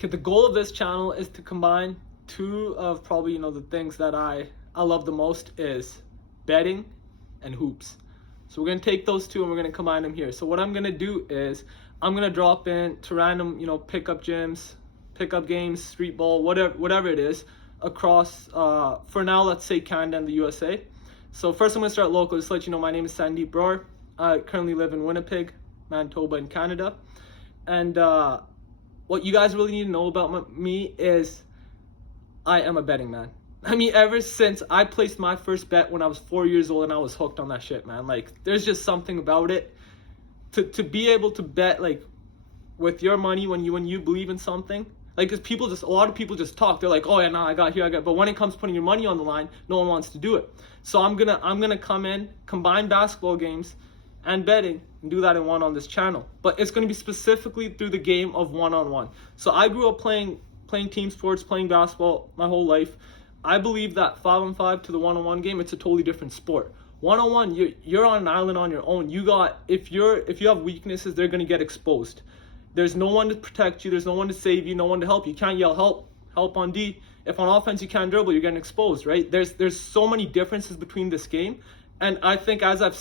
Okay, the goal of this channel is to combine two of probably, the things that I love the most is betting and hoops. So we're going to take those two and we're going to combine them here. So what I'm going to do is I'm going to drop in to random, pickup gyms, pickup games, street ball, whatever it is across, for now, let's say Canada and the USA. So first I'm going to start local. Just to let you know, my name is Sandeep Brar. I currently live in Winnipeg, Manitoba in Canada. And what you guys really need to know about me is I am a betting man. I mean, ever since I placed my first bet when I was 4 years old and I was hooked on that shit, man. Like, there's just something about it. To be able to bet, like, with your money when you believe in something. Like, because a lot of people just talk. They're like, oh yeah, nah, I got here, but when it comes to putting your money on the line, no one wants to do it. So I'm gonna come in, combine basketball games and betting, and do that in one on this channel. But it's gonna be specifically through the game of one-on-one. So I grew up playing team sports, playing basketball my whole life. I believe that 5-on-5 to the one-on-one game, it's a totally different sport. One-on-one, you're on an island on your own. If you have weaknesses, they're gonna get exposed. There's no one to protect you. There's no one to save you. No one to help you. You can't yell help on D. If on offense you can't dribble, you're getting exposed, right? There's so many differences between this game, and I think as I've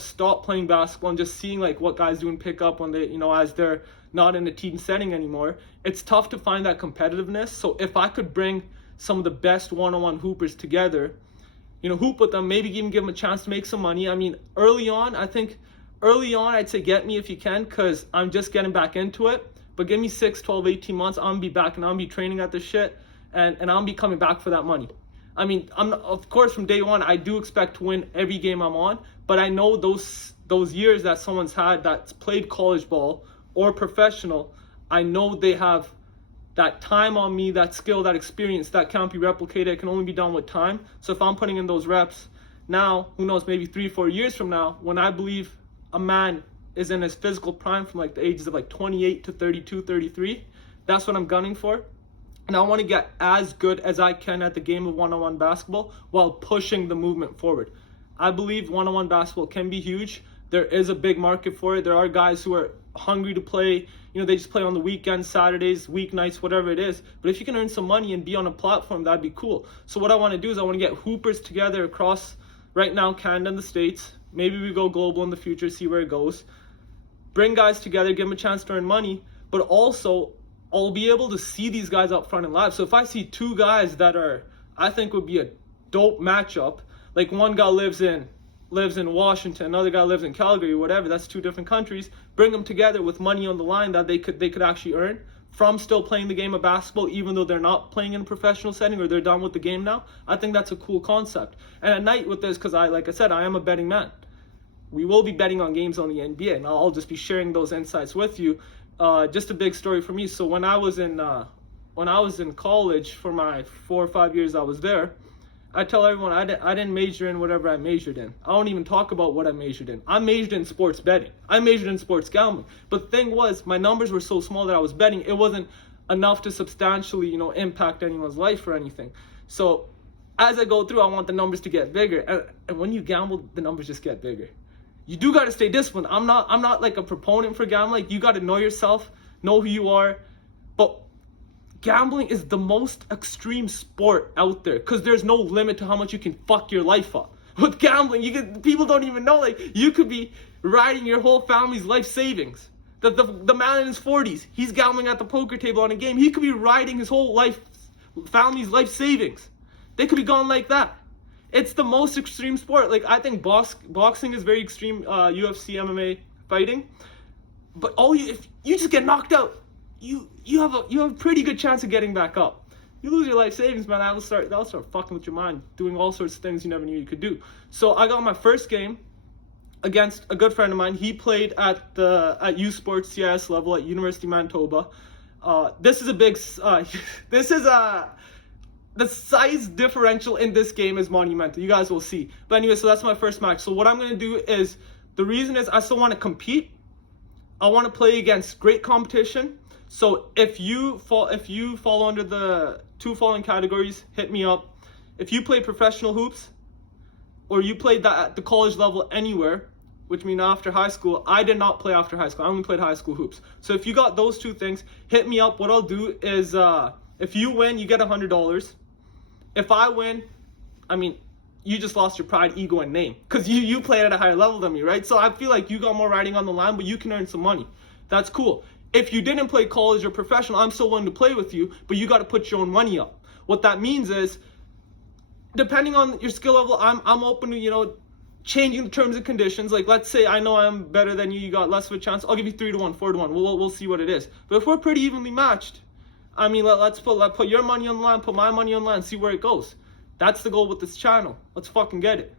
stopped playing basketball and just seeing like what guys do in pickup when they, as they're not in a team setting anymore, it's tough to find that competitiveness. So if I could bring some of the best one-on-one hoopers together, hoop with them, maybe even give them a chance to make some money. I mean, early on, I'd say get me if you can, because I'm just getting back into it. But give me 6, 12, 18 months, I'm going to be back and I'm going to be training at this shit, and I'm going to be coming back for that money. I mean, of course, from day one, I do expect to win every game I'm on, but I know those years that someone's had that's played college ball or professional, I know they have that time on me, that skill, that experience that can't be replicated. It can only be done with time. So if I'm putting in those reps now, who knows, maybe 3, 4 years from now, when I believe a man is in his physical prime from like the ages of like 28 to 32, 33, that's what I'm gunning for. And I want to get as good as I can at the game of one-on-one basketball while pushing the movement forward. I believe one-on-one basketball can be huge. There is a big market for it. There are guys who are hungry to play. They just play on the weekends, Saturdays, weeknights, whatever it is. But if you can earn some money and be on a platform, that'd be cool. So what I want to do is I want to get hoopers together across right now Canada and the States. Maybe we go global in the future, see where it goes. Bring guys together, give them a chance to earn money, but also I'll be able to see these guys up front and live. So if I see two guys that I think would be a dope matchup, like one guy lives in Washington, another guy lives in Calgary, whatever, that's two different countries, bring them together with money on the line that they could actually earn from still playing the game of basketball, even though they're not playing in a professional setting or they're done with the game now. I think that's a cool concept. And at night with this, because like I said, I am a betting man. We will be betting on games on the NBA, and I'll just be sharing those insights with you. Just a big story for me. So when I was in college for my 4 or 5 years I was there, I tell everyone I didn't major in whatever I majored in. I don't even talk about what I majored in. I majored in sports betting. I majored in sports gambling. But the thing was, my numbers were so small that I was betting. It wasn't enough to substantially, impact anyone's life or anything. So as I go through, I want the numbers to get bigger. And when you gamble, the numbers just get bigger. You do got to stay disciplined. I'm not like a proponent for gambling. You got to know yourself, know who you are. But gambling is the most extreme sport out there because there's no limit to how much you can fuck your life up. With gambling, people don't even know, like, you could be riding your whole family's life savings. The man in his 40s, he's gambling at the poker table on a game. He could be riding his whole family's life savings. They could be gone like that. It's the most extreme sport. Like, I think boxing is very extreme, UFC, MMA fighting. But if you just get knocked out, you have a pretty good chance of getting back up. You lose your life savings, man, that'll start fucking with your mind, doing all sorts of things you never knew you could do. So I got my first game against a good friend of mine. He played at U Sports CIS level at University of Manitoba. The size differential in this game is monumental. You guys will see. But anyway, so that's my first match. So what I'm going to do is, the reason is I still want to compete. I want to play against great competition. So if you fall under the two following categories, hit me up. If you play professional hoops, or you played that at the college level anywhere, which means after high school. I did not play after high school. I only played high school hoops. So if you got those two things, hit me up. What I'll do is, if you win, you get $100. If I win, I mean, you just lost your pride, ego, and name. Because you played at a higher level than me, right? So I feel like you got more riding on the line, but you can earn some money. That's cool. If you didn't play college or professional, I'm still willing to play with you, but you got to put your own money up. What that means is, depending on your skill level, I'm open to, you know, changing the terms and conditions. Like, let's say I know I'm better than you, you got less of a chance. I'll give you 3-1, 4-1. We'll see what it is. But if we're pretty evenly matched, I mean, let's put your money on the line, put my money on the line, see where it goes. That's the goal with this channel. Let's fucking get it.